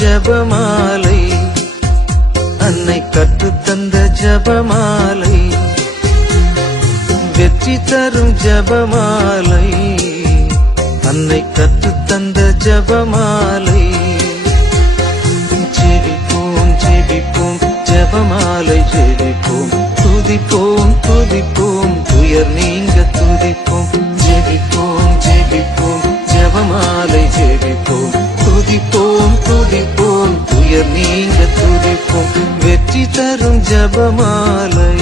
ஜபமாலை, அன்னை கற்றுத்தந்த ஜபமாலை, வெற்றி தரும் ஜபமாலை, அன்னை கற்றுத்தந்த ஜபமாலை. ஜெபிப்போம் ஜெபிப்போம் ஜபமாலை ஜெபிப்போம், துதிப்போம் துதிப்போம் துயர் நீங்க துதிப்போம். ஜெபிப்போம் ஜெபிப்போம் ஜபமாலை ஜெபிப்போம், துதிப்போம் துதிப்போம் துயர் நீங்க துதிப்போம். வெற்றி தரும் ஜபமாலை,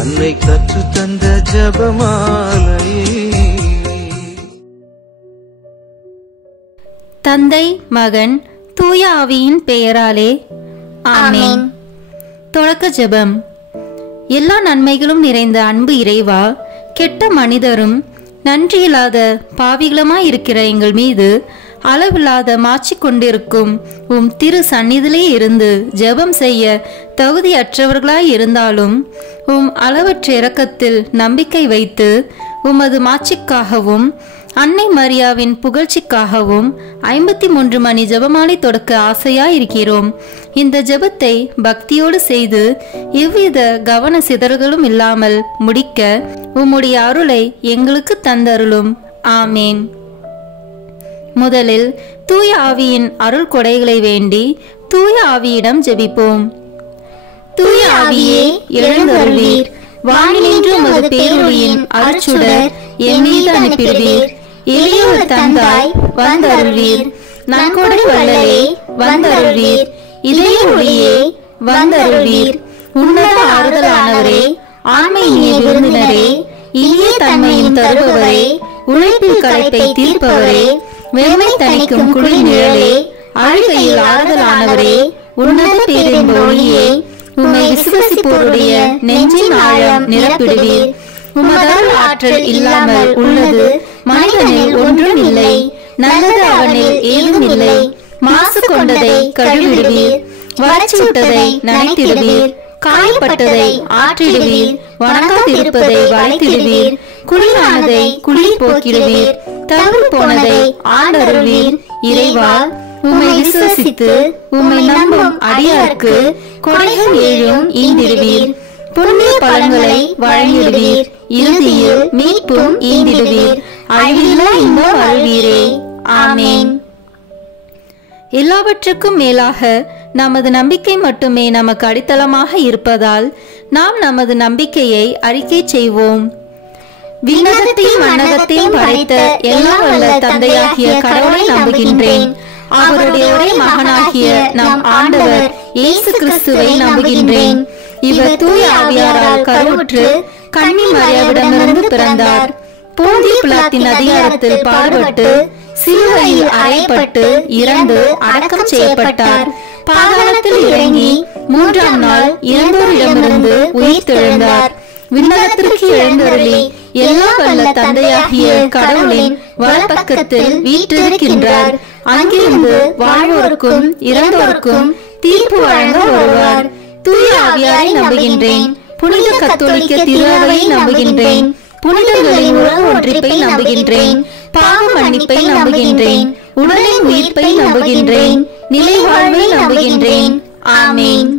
அன்னை கற்று தந்த ஜபமாலை. தந்தை மகன் தூய ஆவியின் பெயராலே ஆமென். தொடக்க ஜெபம். எல்லா நன்மைகளும் நிறைந்த அன்பு இறைவா, கெட்ட மனிதரும் நன்றியில்லாத பாவிகளுமாயிருக்கிற எங்கள் மீது அளவில்லாத மாட்சி கொண்டிருக்கும் உம் திரு சந்நிதியிலே இருந்து ஜெபம் செய்ய தகுதியற்றவர்களாய் இருந்தாலும் உம் அளவற்ற இரக்கத்தில் நம்பிக்கை வைத்து உமது மாட்சிக்காகவும் அன்னை மரியாவின் புகழ்ச்சிக்காகவும் 53 மணி ஜெபமாலை தொடக்க ஆசையாயிருக்கிறோம். இந்த ஜெபத்தை பக்தியோடு செய்து எவ்வித கவன சிதறல்களும் இல்லாமல் முடிக்க உம்முடைய அருளை எங்களுக்கு தந்தருளும். ஆமேன். முதலில் தூய ஆவியின் அருள் கொடைகளை வேண்டி தூய ஆவியிடம் ஜெபிப்போம். தூய ஆவியே எழுந்தருளீர், வானினின்று உமது பேரொளியின் அருட்சுடர் என் மீது அனுப்பிடுவீர். எளியோர் தந்தாய் வந்தருள்வீர், நன்கொடை வள்ளலே வந்தருள்வீர், இதய ஒளியே வந்தருள்வீர். உன்னத ஆறுதலானவரே, ஆண்மையினிய விருந்தினரே, இனிய தன்மையும் தருபவரே, உழைப்பில் களைப்பை தீர்ப்பவரே, வெறுமை தணிக்கும் குளிர் நிழலே, அழுகையில் ஆறுதலானவரே, உன்னத பேரின் ஒளியே, உம்மை விசுவசிப்போருடைய நெஞ்சின் ஆழம் நிரப்பிடுவீர். உமதருள் ஆற்றல் இல்லாமல் உள்ளது மனிதனில் ஒன்றும் இல்லை, நல்லது அவனில் ஏதும் இல்லை. மாசு கொண்டதை கழுவிடுவீர், வறட்சிவிட்டதை நனைத்திடுவீர், காயப்பட்டதை ஆற்றிடுவீர், வணங்காதிருப்பதை வளைத்திடுவீர், குளிரானதை குளிர் போக்கிடுவீர், தவறு போனதை ஆண்டருள்வீர். இறைவா, உம்மை விசுவசித்து உம்மை நம்பும் அடியாருக்கு கொடைகள் ஏழும் ஈந்திடுவீர், புண்ணிய பலன்களை வழங்கிடுவீர், இறுதியில் மீட்பும் ஈந்திடுவீர், அழிவில்லா இன்பம் அருள்வீரே. ஆமேன். எல்லாவற்றுக்கும் மேலாக நமது நம்பிக்கை மட்டுமே நமக்கு அடித்தளமாக இருப்பதால் நாம் நமது நம்பிக்கையை அறிக்கை செய்வோம். விண்ணகத்தையும் மண்ணகத்தையும் படைத்த எல்லாம் வல்ல தந்தையாகிய கடவுளை நம்புகின்றேன். அவருடைய ஒரே மகனாகிய நம் ஆண்டவர் இயேசு கிறிஸ்துவை நம்புகின்றேன். இவர் தூய ஆவியாரால் கருவுற்று கன்னி மரியாவிடமிருந்து பிறந்தார். போந்திய பிலாத்தின் அதிகாரத்தில் பாடுபட்டு சிலுவையில் அறையப்பட்டு இறந்து அடக்கம் செய்யப்பட்டார். பாதாளத்தில் இறங்கி 3ஆம் நாள் இறந்தோரிடமிருந்து உயிர்த்தெழுந்தார். விண்ணகத்திற்கு எழுந்தருளி எல்லா வல்ல தந்தையாகிய கடவுளின் வலப்பக்கத்தில் வீற்றிருக்கின்றார். அங்கிருந்து வாழ்வோருக்கும் இறந்தோருக்கும் தீர்ப்பு வழங்க வருவார். தூய ஆவியாரை நம்புகின்றேன். புனித கத்தோலிக்க திருஅவையை நம்புகின்றேன். புனிதர்களின் உறவு ஒன்றிப்பை நம்புகின்றேன். பாவ மன்னிப்பை நம்புகின்றேன். உடலின் உயிர்ப்பை நம்புகின்றேன். நிலை வாழ்வை நம்புகின்றேன். ஆமேன்.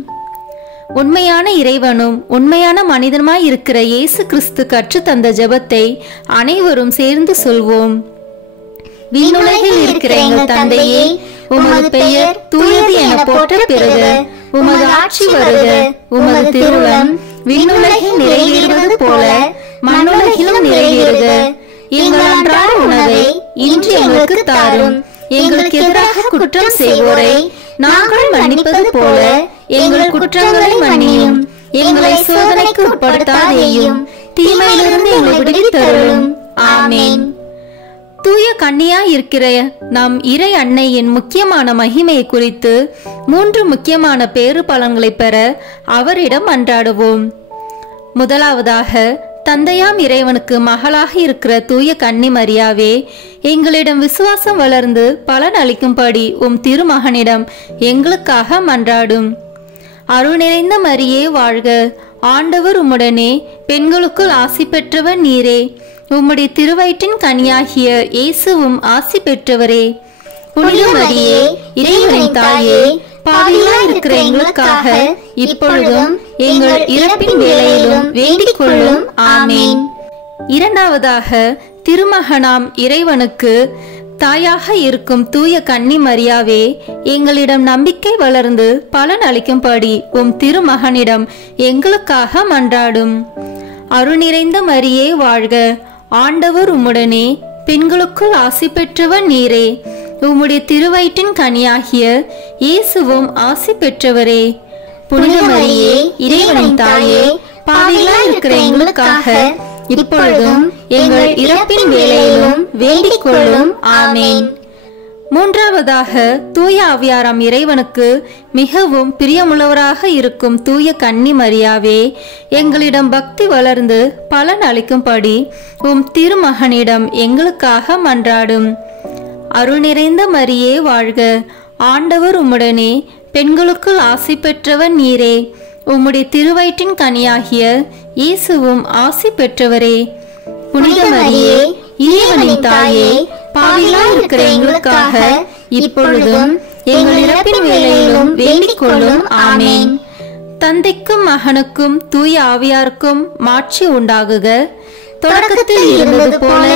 உண்மையான இறைவனும் உண்மையான மனிதனுமாய் இருக்கிற இயேசு கிறிஸ்து கற்று தந்த ஜெபத்தை அனைவரும் சேர்ந்து சொல்வோம். விண்ணுலகில் இருக்கிற எங்கள் தந்தையே, உமது பெயர் தூயது என போற்ற பெறுக. உமது ஆட்சி வருக. உமது திருவுளம் விண்ணுலகில் நிறைவேறுவது போல மண்ணுலகிலும் நிறைவேறுக. எங்கள் அன்றாட உணவை இன்று எங்களுக்கு தாரும். எங்களுக்கு எதிராக குற்றம் செய்வோரை நாங்கள் மன்னிப்பது போல எங்கள் குற்றங்களை மன்னியும். எங்களை சோதனைக்கு உட்படுத்தாதேயும், தீமையிலிருந்து எங்களை விடுவித்தருளும். ஆமேன். தூய கன்னியா இருக்கிற நம் இறை அன்னையின் முக்கியமான மகிமையை குறித்து 3 முக்கியமான பேறு பலன்களை பெற அவரிடம் அன்றாடுவோம். முதலாவதாக, தந்தையாம் இறைவனுக்கு மகளாக இருக்கிற தூய கன்னி மரியாவே, எங்களிடம் விசுவாசம் வளர்ந்து பலன் அளிக்கும்படி உம் திருமகனிடம் எங்களுக்காக மன்றாடும். அருள் நிறைந்த மரியே வாழ்க. ஆண்டவர் உம்முடனே, பெண்களுக்குள் ஆசி பெற்றவர் நீரே. உம்முடைய திருவயிற்றின் கனியாகிய இயேசுவும் ஆசி பெற்றவரே. புனித மரியே இறைவனின் தாயே, பாவிகளாய் இருக்கிற எங்களுக்காக இப்பொழுதும் எங்கள் இறப்பின் வேளையிலும் வேண்டிக் கொள்ளும். ஆமேன். இரண்டாவதாக, திருமகனாம் இறைவனுக்கு தாயாக இருக்கும் தூய கன்னி மரியாவே, எங்களிடம் நம்பிக்கை வளர்ந்து பலன் அளிக்கும்படி உம் திருமகனிடம் எங்களுக்காக மன்றாடும். அருள்நிறைந்த மரியே வாழ்க, ஆண்டவர் உம்முடனே, பெண்களுக்குள் ஆசி பெற்றவர் நீரே, உம்முடைய திருவயிற்றின் கனியாகிய இயேசுவும் ஆசி பெற்றவரே. புனித மரியே இறைவனின் தாயே, பாவிகளாய் இருக்கிற எங்களுக்காக இப்பொழுதும் எங்கள் இறப்பின் வேளையிலும் வேண்டிக் கொள்ளும். ஆமேன். மூன்றாவதாக, தூய ஆவியாராம் இறைவனுக்கு மிகவும் பிரியமுள்ளவராக இருக்கும் தூய கன்னி மரியாவே, எங்களிடம் பக்தி வளர்ந்து பலன் அளிக்கும்படி உம் திருமகனிடம் எங்களுக்காக மன்றாடும். அருள் நிறைந்த மரியே வாழ்க, ஆண்டவர் உம்முடனே, பெண்களுக்குள் ஆசி பெற்றவர் நீரே, உம்முடைய திருவயிற்றின் கனியாகிய இயேசுவும் ஆசி பெற்றவரே. புனித மரியே இறைவனின் தாயே, பாவிகளாய் இருக்கிற எங்களுக்காக இப்பொழுதும் எங்கள் இறப்பின் வேளையிலும் வேண்டிக் கொள்ளும். ஆமேன். தந்தைக்கும் மகனுக்கும் தூய ஆவியாருக்கும் மாட்சி உண்டாகுக, தொடக்கத்தில் இருந்தது போல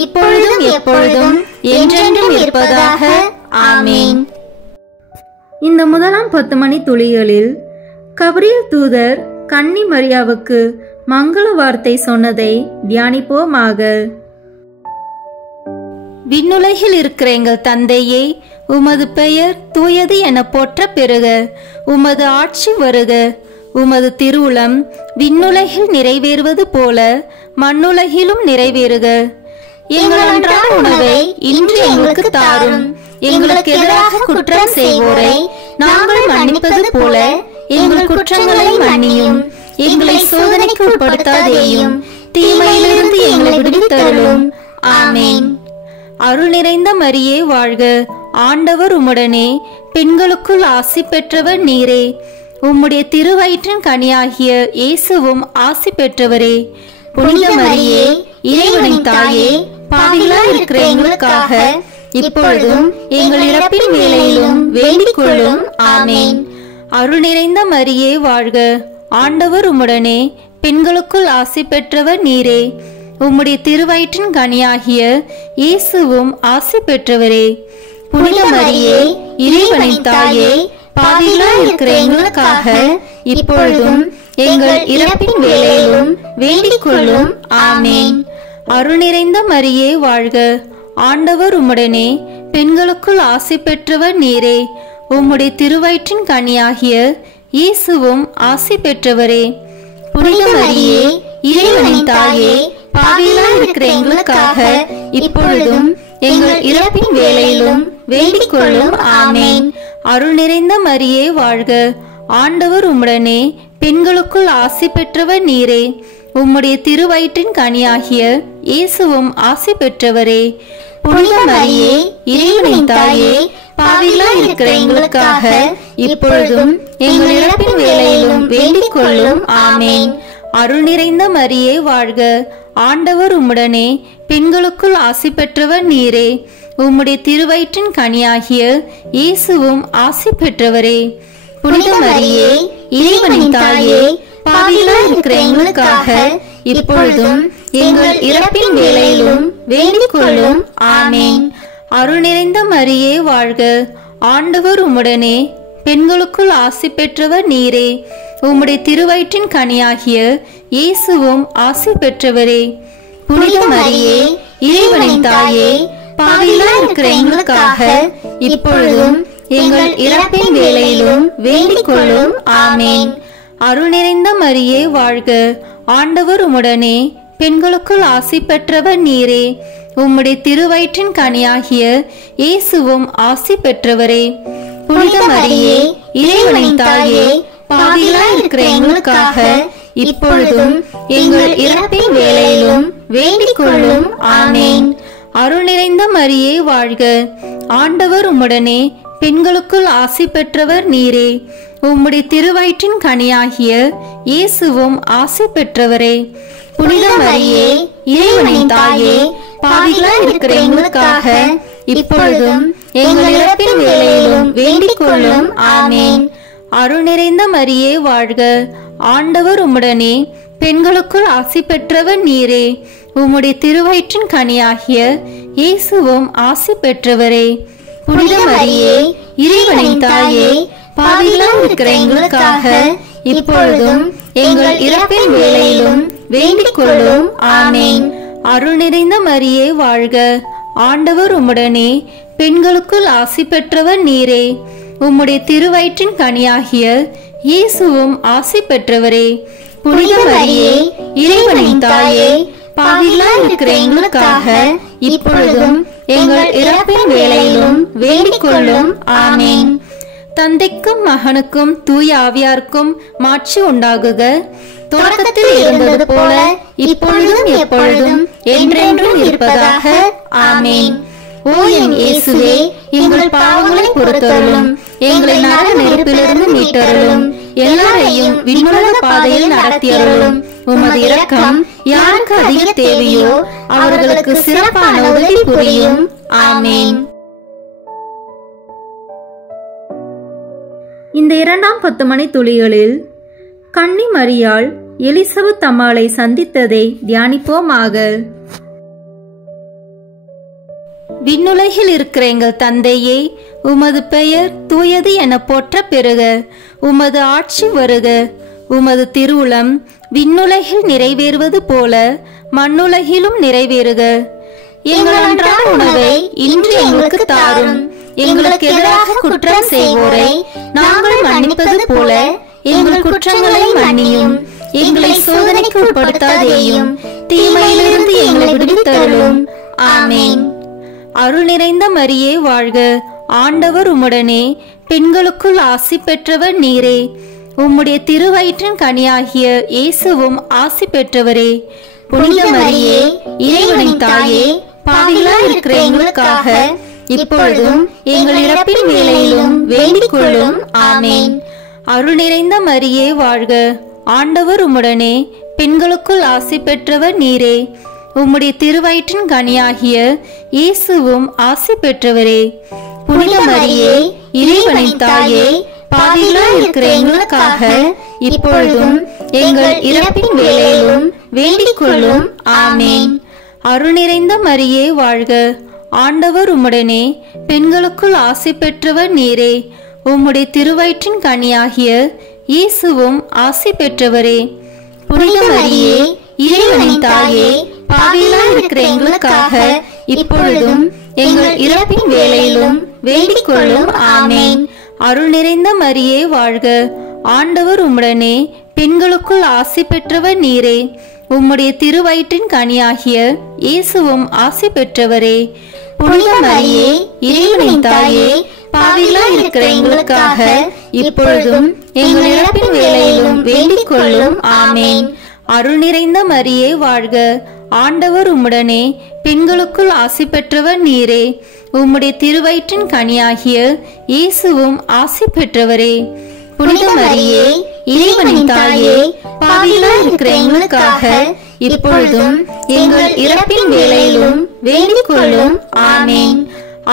இப்பொழுதும் எப்பொழுதும் என்றென்றும் இருப்பதாக. ஆமேன். இந்த முதலாம் 10 மணி துளிகளில் கபிரியேல் தூதர் கன்னி மரியாவுக்கு மங்கள வார்த்தை சொன்னதை தியானிப்போமாக. விண்ணுலகில் இருக்கிற எங்கள் தந்தையே, உமது பெயர் தூயது என போற்ற பெறுக. உமது ஆட்சி வருக. உமது திருவுளம் விண்ணுலகில் நிறைவேறுவது போல மண்ணுலகிலும் நிறைவேறுக. எங்கள் அன்றாட உணவை இன்று எங்களுக்கு தாரும். எங்களுக்கு எதிராக குற்றம் செய்வோரை நாங்கள் மன்னிப்பது போல எங்கள் குற்றங்களை மன்னியும். எங்களை சோதனைக்கு உட்படுத்தாதேயும், தீமையிலிருந்து எங்களை விடுவித்தருளும். ஆமேன். அருள் நிறைந்த மரியே வாழ்க, ஆண்டவர் உம்முடனே, பெண்களுக்குள் ஆசி பெற்றவர் நீரே, உம்முடைய திருவயிற்றின் கனியாகிய இயேசுவும் ஆசி பெற்றவரே. புனித மரியே இறைவனின் தாயே, பாவிகளாய் இருக்கிற எங்களுக்காக இப்பொழுதும் எங்கள் இறப்பின் வேளையிலும் வேண்டிக் கொள்ளும். ஆமேன். அருள் நிறைந்த மரியே வாழ்க, ஆண்டவர் உம்முடனே, பெண்களுக்குள் ஆசி பெற்றவர் நீரே, உம்முடைய திருவயிற்றின் கனியாகிய இயேசுவும் ஆசி பெற்றவரே. புனித மரியே இறைவனின் தாயே, பாவிகளாய் இருக்கிற எங்களுக்காக இப்பொழுதும் எங்கள் இறப்பின் வேளையிலும் வேண்டிக் கொள்ளும். ஆமேன். அருள் நிறைந்த மரியே வாழ்க, ஆண்டவர் உம்முடனே, பெண்களுக்குள் ஆசி பெற்றவர் நீரே, உம்முடைய திருவயிற்றின் கனியாகிய இயேசுவும் ஆசி பெற்றவரே. புனித மரியே இறைவனின் தாயே, பாவிகளாய் இருக்கிற எங்களுக்காக இப்பொழுதும் எங்கள் இறப்பின் வேளையிலும் வேண்டிக் கொள்ளும். ஆமேன். அருள் நிறைந்த மரியே வாழ்க, ஆண்டவர் உம்முடனே, பெண்களுக்குள் ஆசி பெற்றவர் நீரே, உம்முடைய திருவயிற்றின் கனியாகிய இயேசுவும் ஆசி பெற்றவரே. புனித மரியே இறைவனின் தாயே, பாவிகளாய் இருக்கிற எங்களுக்காக இப்பொழுதும் எங்கள் இறப்பின் வேளையிலும் வேண்டிக் கொள்ளும். ஆமேன். அருள் நிறைந்த மரியே வாழ்க, ஆண்டவர் உம்முடனே, பெண்களுக்குள் ஆசி பெற்றவர் நீரே, உம்முடைய திருவயிற்றின் கனியாகிய இயேசுவும் ஆசி பெற்றவரே. புனித மரியே இறைவனின் தாயே, பாவிகளாய் இருக்கிற எங்களுக்காக இப்பொழுதும் எங்கள் இறப்பின் வேளையிலும் வேண்டிக் கொள்ளும். ஆமேன். அருள் நிறைந்த மரியே வாழ்க, ஆண்டவர் உம்முடனே, பெண்களுக்குள் ஆசி பெற்றவர் நீரே, உம்முடைய திருவயிற்றின் கனியாகிய இயேசுவும் ஆசி பெற்றவரே. புனித மரியே இறைவனின் தாயே, பாவிகளாய் இருக்கிற எங்களுக்காக இப்பொழுதும் எங்கள் இறப்பின் வேளையிலும் வேண்டிக் கொள்ளும். ஆமேன். அருள் நிறைந்த மரியே வாழ்க, ஆண்டவர் உம்முடனே, பெண்களுக்குள் ஆசி பெற்றவர் நீரே, உம்முடைய திருவயிற்றின் கனியாகிய இயேசுவும் ஆசி பெற்றவரே. புனித மரியே இறைவனின் தாயே, பாவிகளாய் இருக்கிற எங்களுக்காக இப்பொழுதும் எங்கள் இறப்பின் வேளையிலும் வேண்டிக் கொள்ளும். ஆமேன். அருள் நிறைந்த மரியே வாழ்க, ஆண்டவர் உம்முடனே, பெண்களுக்குள் ஆசி பெற்றவர் நீரே, உம்முடைய திருவயிற்றின் கனியாகிய இயேசுவும் ஆசி பெற்றவரே. புனித மரியே இறைவனின் தாயே, பாவிகளாய் இருக்கிற எங்களுக்காக இப்பொழுதும் எங்கள் இறப்பின் வேளையிலும் வேண்டிக் கொள்ளும். ஆமேன். அருள் நிறைந்த மரியே வாழ்க, ஆண்டவர் உம்முடனே, பெண்களுக்குள் ஆசி பெற்றவர் நீரே. உம்முடைய திருவயிற்றின் கனியாகிய இயேசுவும் ஆசி பெற்றவரே. புனித மரியே, இறைவனின் தாயே, பாவிகளாய் இருக்கிற எங்களுக்காக இப்பொழுதும் எங்கள் இறப்பின் வேளையிலும் வேண்டிக் கொள்ளும். ஆமேன். அருள் நிறைந்த மரியே வாழ்க, ஆண்டவர் உம்முடனே, பெண்களுக்குள் ஆசி பெற்றவர் நீரே. உம்முடைய திருவயிற்றின் கனியாகிய இயேசுவும் ஆசி பெற்றவரே. புனித மரியே, இறைவனின் தாயே, பாவிகளாய் இருக்கிற எங்களுக்காக இப்பொழுதும் எங்கள் இறப்பின் வேளையிலும் வேண்டிக் கொள்ளும். ஆமேன். தந்தைக்கும் மகனுக்கும் தூய ஆவியாருக்கும் மாட்சி உண்டாகுக. தொடக்கத்தில் இருந்தது போல இப்பொழுதும் எப்பொழுதும் என்றென்றும் இருப்பதாக. ஆமேன். ஓ என் இயேசுவே, எங்கள் பாவங்களை பொறுத்தருளும், எங்களை நரக நெருப்பிலிருந்து மீட்டருளும், எல்லாரையும் விண்ணுலக பாதையில் நடத்தியருளும். உமது இரக்கம் யாருக்கு அதிக தேவையோ அவர்களுக்கு சிறப்பான உதவி புரியும். ஆமேன். இந்த இரண்டாம் 10 மணி துளிகளில் கன்னி மரியாள் எலிசபெத் அம்மாளை சந்தித்ததை தியானிப்போமாக. விண்ணுலகில் இருக்கிற எங்கள் தந்தையே, உமது பெயர் தூயது என போற்ற பெறுக. உமது ஆட்சி வருக. உமது திருவுளம் விண்ணுலகில் நிறைவேறுவது போல மண்ணுலகிலும் நிறைவேறுக. எங்கள் அன்றாட உணவை இன்று எங்களுக்கு தாரும். எங்களுக்கு எதிராக குற்றம் செய்வோரை நாங்கள் மன்னிப்பது போல எங்கள் குற்றங்களை மன்னியும். எங்களை சோதனைக்கு உட்படுத்தாதேயும், தீமையிலிருந்து எங்களை விடுவித்தருளும். ஆமேன். அருள் நிறைந்த மரியே வாழ்க, ஆண்டவர் உம்முடனே, பெண்களுக்குள் ஆசி பெற்றவர் நீரே. உம்முடைய திருவயிற்றின் கனியாகிய இயேசுவும் ஆசி பெற்றவரே. புனித மரியே, இறைவனின் தாயே, பாவிகளாய் இருக்கிற எங்களுக்காக இப்பொழுதும் எங்கள் இறப்பின் வேளையிலும் வேண்டிக் கொள்ளும். ஆமேன். அருள் நிறைந்த மரியே வாழ்க, ஆண்டவர் உம்முடனே, பெண்களுக்குள் ஆசி பெற்றவர் நீரே. உம்முடைய திருவயிற்றின் கனியாகிய இயேசுவும் ஆசி பெற்றவரே. புனித மரியே, இறைவனின் தாயே, பாவிகளாய் இருக்கிற எங்களுக்காக இப்பொழுதும் எங்கள் இறப்பின் வேளையிலும் வேண்டிக் கொள்ளும். ஆமேன். அருள் நிறைந்த மரியே வாழ்க, ஆண்டவர் உம்முடனே, பெண்களுக்குள் ஆசி பெற்றவர் நீரே. உம்முடைய திருவயிற்றின் கனியாகிய இயேசுவும் ஆசி பெற்றவரே. புனித மரியே, இறைவனின் தாயே, பாவிகளாய் இருக்கிற எங்களுக்காக இப்பொழுதும் எங்கள் இறப்பின் வேளையிலும் வேண்டிக் கொள்ளும். ஆமேன். அருள் நிறைந்த மரியே வாழ்க, ஆண்டவர் உம்முடனே, பெண்களுக்குள் ஆசி பெற்றவர் நீரே. உம்முடைய திருவயிற்றின் கனியாகிய இயேசுவும் ஆசி பெற்றவரே. புனித மரியே, இறைவனின் தாயே, பாவிகளாய் இருக்கிற எங்களுக்காக இப்பொழுதும் எங்கள் இறப்பின் வேளையிலும் வேண்டிக் கொள்ளும். ஆமேன். அருள் நிறைந்த மரியே வாழ்க, ஆண்டவர் உம்முடனே, பெண்களுக்குள் ஆசி பெற்றவர் நீரே. உம்முடைய திருவயிற்றின் கனியாகிய இயேசுவும் ஆசி பெற்றவரே. புனித மரியே, இறைவனின் தாயே, பாவிகளாய் இருக்கிற எங்களுக்காக இப்பொழுதும் எங்கள் இறப்பின் வேளையிலும் வேண்டிக் கொள்ளும். ஆமேன்.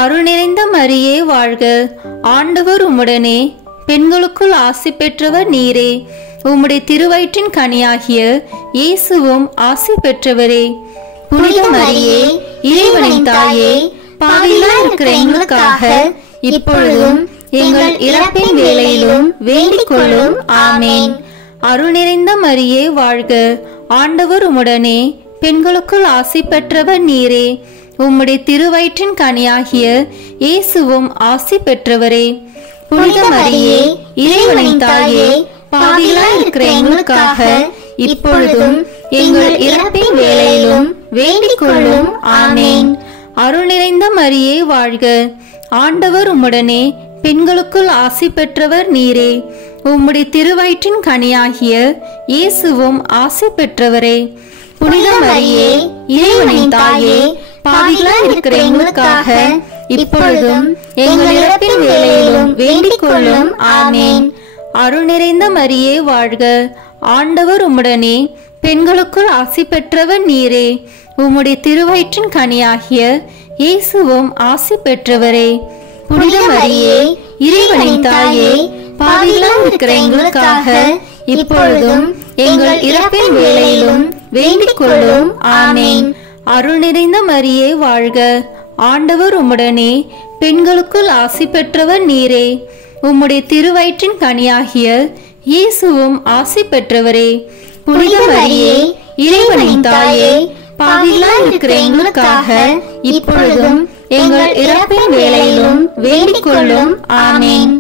அருள் நிறைந்த மரியே வாழ்க, ஆண்டவர் உம்முடனே, பெண்களுக்குள் ஆசி பெற்றவர் நீரே. உம்முடைய திருவயிற்றின் கனியாகிய இயேசுவும் ஆசி பெற்றவரே. புனித மரியே, இறைவனின் தாயே, பாவிகளாய் இருக்கிற எங்களுக்காக இப்பொழுதும் எங்கள் இறப்பின் வேளையிலும் வேண்டிக் கொள்ளும். ஆமேன். அருள் நிறைந்த மரியே வாழ்க, ஆண்டவர் உம்முடனே, பெண்களுக்குள் ஆசி பெற்றவர் நீரே. உம்முடைய திருவயிற்றின் கனியாகிய இயேசுவும் ஆசி பெற்றவரே. புனித மரியே, இறைவனின் தாயே, பாவிகளாய் இருக்கிற எங்களுக்காக இப்பொழுதும் எங்கள் இறப்பின் வேளையிலும் வேண்டிக் கொள்ளும். ஆமேன். அருள் நிறைந்த மரியே வாழ்க, ஆண்டவர் உம்முடனே, பெண்களுக்குள் ஆசி பெற்றவர் நீரே. உம்முடைய திருவயிற்றின் கனியாகிய இயேசுவும் ஆசி பெற்றவரே. புனித மரியே, இறைவனின் தாயே, பாவிகளாய் இருக்கிற எங்களுக்காக இப்பொழுதும் எங்கள் இறப்பின் வேளையிலும் வேண்டிக் கொள்ளும். ஆமேன். அருள் நிறைந்த மரியே வாழ்க, ஆண்டவர் உம்முடனே, பெண்களுக்குள் ஆசி பெற்றவர் நீரே. உம்முடைய திருவயிற்றின் கனியாகிய இயேசுவும் ஆசி பெற்றவரே. புனித மரியே இறைவனின் தாயே, பாவிகளாய் இருக்கிற எங்களுக்காக இப்பொழுதும் எங்கள் இறப்பின் வேளையிலும் வேண்டிக் கொள்ளும். ஆமென். அருள் நிறைந்த மரியே வாழ்க, ஆண்டவர் உம்முடனே, பெண்களுக்குள் ஆசி பெற்றவர் நீரே. உம்முடைய திருவயிற்றின் கனியாகிய இயேசுவும் ஆசி பெற்றவரே. புனித மரியே இறைவனின் தாயே, பாவிகளாய் இருக்கிற எங்களுக்காக இப்பொழுதும் எங்கள் இறப்பின் வேளையிலும் வேண்டிக் கொள்ளும். ஆமென்.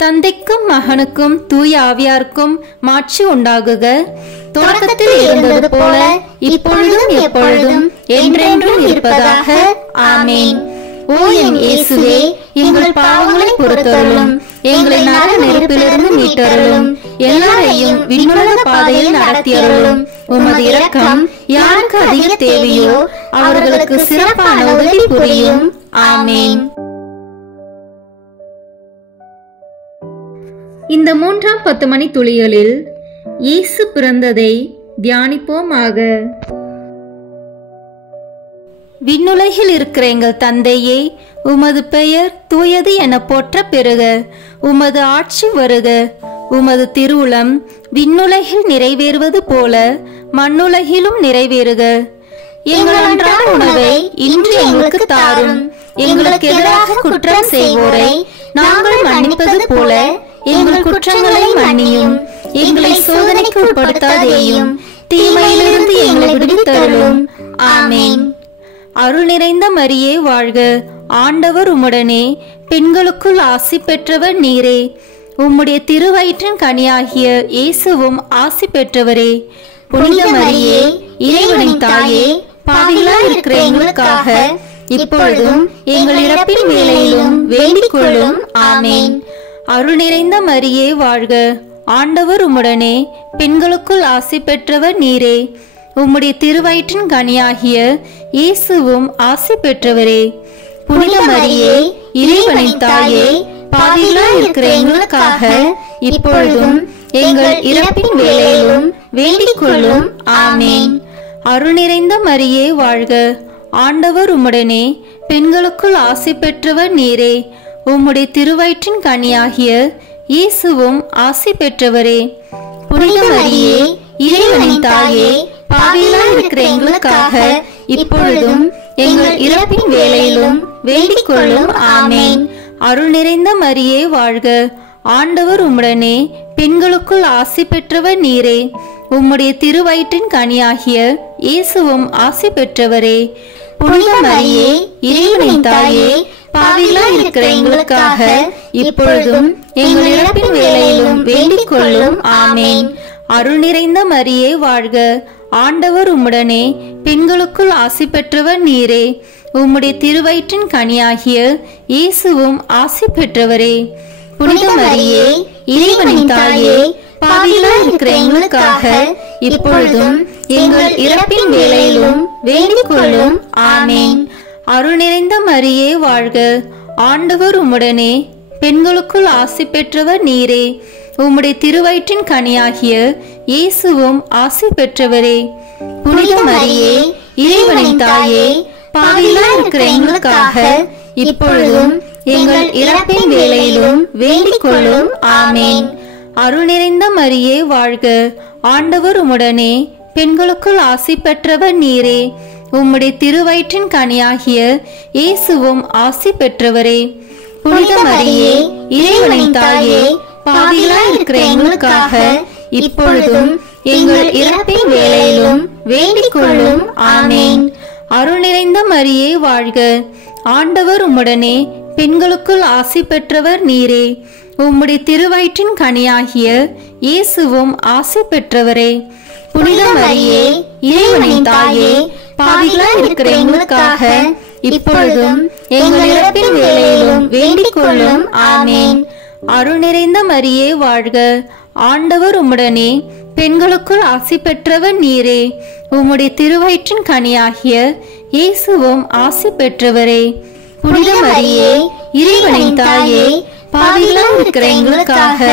தந்தைக்கும் மகனுக்கும் தூய ஆவியாருக்கும் மாட்சி உண்டாகுக. தொடக்கத்தில் இருந்தது போல இப்பொழுதும் எப்பொழுதும் என்றென்றும் இருப்பதாக. ஆமென். ஓ என் இயேசுவே, எங்கள் பாவங்களை பொறுத்தருளும், எங்களை நரக நெருப்பிலிருந்து மீட்டருளும், எல்லாரையும் விண்ணுலக பாதையில் நடத்தியருளும். உமது இரக்கம் யாருக்கு அதிக தேவையோ அவர்களுக்கு சிறப்பான உதவி புரியும். ஆமென். இந்த 3ஆம் 10 மணி துளிகளில் இயேசு பிறந்ததை தியானிப்போமாக. விண்ணுலகில் இருக்கிற எங்கள் தந்தையே, உமது பெயர் தூயது என போற்ற பெறுக. உமது ஆட்சி வருக. உமது திருவுளம் விண்ணுலகில் நிறைவேறுவது போல மண்ணுலகிலும் நிறைவேறுக. எங்கள் அன்றாட உணவை இன்று எங்களுக்கு தாரும். எங்களுக்கு எதிராக குற்றம் செய்வோரை நாங்கள் மன்னிப்பது போல எங்கள் குற்றங்களை மன்னியும். எங்களை சோதனைக்கு உட்படுத்தாதேயும், தீமையிலிருந்து எங்களை விடுவித்தருளும். ஆமென். அருள் நிறைந்த மரியே வாழ்க, ஆண்டவர் உம்முடனே, பெண்களுக்குள் ஆசி பெற்றவர் நீரே. உம்முடைய திருவயிற்றின் கனியாகிய இயேசுவும் ஆசி பெற்றவரே. புனித மரியே இறைவனின் தாயே, பாவிகளாய் இருக்கிற எங்களுக்காக இப்பொழுதும் எங்கள் இறப்பின் வேளையிலும் வேண்டிக் கொள்ளும். ஆமென். அருள் நிறைந்த மரியே வாழ்க, ஆண்டவர் உம்முடனே, பெண்களுக்குள் ஆசி பெற்றவர் நீரே. உம்முடைய திருவயிற்றின் கனியாகிய இயேசுவும் ஆசி பெற்றவரே. புனித மரியே இறைவனின் தாயே, பாவிகளாய் இருக்கிற எங்களுக்காக இப்பொழுதும் எங்கள் இறப்பின் வேளையிலும் வேண்டிக் கொள்ளும். ஆமென். அருள் நிறைந்த மரியே வாழ்க, ஆண்டவர் உம்முடனே, பெண்களுக்குள் ஆசி பெற்றவர் நீரே. உம்முடைய திருவயிற்றின் கனியாகிய இயேசுவும் ஆசி பெற்றவரே. புனித மரியே இறைவனின் தாயே, பாவிகளாய் இருக்கிற எங்களுக்காக இப்பொழுதும் எங்கள் இறப்பின் வேளையிலும் வேண்டிக் கொள்ளும். ஆமென். அருள் நிறைந்த மரியே வாழ்க, ஆண்டவர் உம்முடனே, பெண்களுக்குள் ஆசி பெற்றவர் நீரே. உம்முடைய திருவயிற்றின் கனியாகிய இயேசுவும் ஆசி பெற்றவரே. புனித மரியே இறைவனின் தாயே, பாவிகளாய் இருக்கிற எங்களுக்காக இப்பொழுதும் எங்கள் இறப்பின் வேளையிலும் வேண்டிக் கொள்ளும். ஆமென். அருள் நிறைந்த மரியே வாழ்க, ஆண்டவர் உம்முடனே, பெண்களுக்குள் ஆசி பெற்றவர் நீரே. உம்முடைய திருவயிற்றின் கனியாகிய இயேசுவும் ஆசி பெற்றவரே. புனித மரியே இறைவனின் தாயே, பாவிகளாய் இருக்கிற எங்களுக்காக இப்பொழுதும் எங்கள் இறப்பின் வேளையிலும் வேண்டிக் கொள்ளும். ஆமென். அருள் நிறைந்த மரியே வாழ்க, ஆண்டவர் உம்முடனே, பெண்களுக்குள் ஆசி பெற்றவர் நீரே. உம்முடைய திருவயிற்றின் கனியாகிய இயேசுவும் ஆசி பெற்றவரே. புனித மரியே இறைவனின் தாயே, பாவிகளாய் இருக்கிற எங்களுக்காக இப்பொழுதும் எங்கள் இறப்பின் வேளையிலும் வேண்டிக் கொள்ளும். ஆமென். அருள் நிறைந்த மரியே வாழ்க, ஆண்டவர் உம்முடனே, பெண்களுக்குள் ஆசி பெற்றவர் நீரே. உம்முடைய திருவயிற்றின் கனியாகிய இயேசுவும் ஆசி பெற்றவரே. புனித மரியே இறைவனின் தாயே, பாவிகளாய் இருக்கிற எங்களுக்காக இப்பொழுதும் எங்கள் இறப்பின் வேளையிலும் வேண்டிக் கொள்ளும். ஆமென். அருள் நிறைந்த மரியே வாழ்க, ஆண்டவர் உம்முடனே, பெண்களுக்குள் ஆசி பெற்றவர் நீரே. உம்முடைய திருவயிற்றின் கனியாகிய இயேசுவும் ஆசி பெற்றவரே. புனித மரியே இறைவனின் தாயே, பாவிகளாய் இருக்கிற எங்களுக்காக இப்பொழுதும் எங்கள் இறப்பின் வேளையிலும் வேண்டிக் கொள்ளும். ஆமென். அருள் நிறைந்த மரியே வாழ்க, ஆண்டவர் உம்முடனே, பெண்களுக்குள் ஆசி பெற்றவர் நீரே. உம்முடைய திருவயிற்றின் கனியாகிய இயேசுவும் ஆசி பெற்றவரே. புனித மரியே இறைவனின் தாயே, பாவிகளாய் இருக்கிற எங்களுக்காக